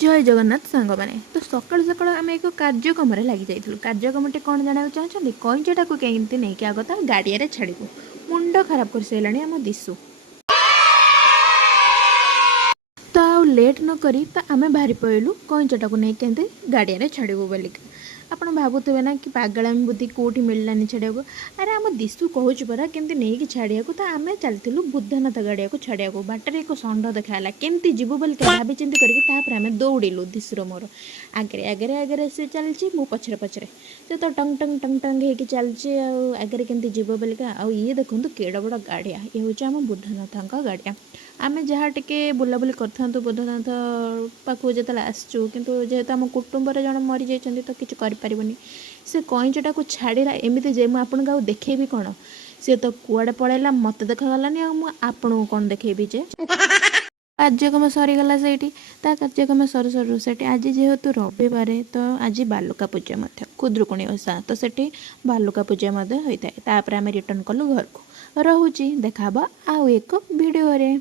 जय जगन्नाथ सांग मैंने तो सकाल सकाल आम एक कार्यक्रम लगी जाइलु। कार्यक्रमटी कौन जाना चाहते कईंचटा को कमी नहीं आग ता गाड़िया छाड़ू मुंड खराब कर सारे आम दिशु तो आउ लेट न करी तो आम बाहरी पड़ेलु कईंचटा को नहीं गाड़िया छाड़ू बोलिक आपड़ भावुवे ना कि पागलामी बुद्धि कौटी मिललानी छाड़ा अरे आम दिशु कहूँ परा केमती नहीं छाड़ा तो आम चलू बुद्धनाथ गाड़िया को छाड़ा बाटर एक षंड देखाला केमती जीव बोल भाभी चिंती करके आम दौड़िलु दिशुर मोर आगे आगे आगे सी चलची मु पछरे पछरे से तो टंग टंग टंग टंग हो चलची आगे केमती जीव बोलिका ये देखो केड़ बड़ गाड़िया ये हूँ आम बुद्धनाथ गाड़िया आम जहाँ टे बुलाबुली कर बुद्धनाथ पाखु जो आसचु किंतु जेहेतु आम कुटुंब जन मरी जाइए तो किसी पारबनी से कईंचटा को छाड़ा एमती जे मुझे देखेबी कौन सी तो कुआड़े पलैला मत देखगलानी आपन को कौन देखेबी जे कार्यक्रम सरीगला से कार्यक्रम सर सर से आज जेहेतु रविवार तो आज बालुका पूजा खुदरुकुणी ओषा तो से बालुका पूजा होता है आम रिटर्न कलु घर को रोची देखा आउ एक वीडियो रे।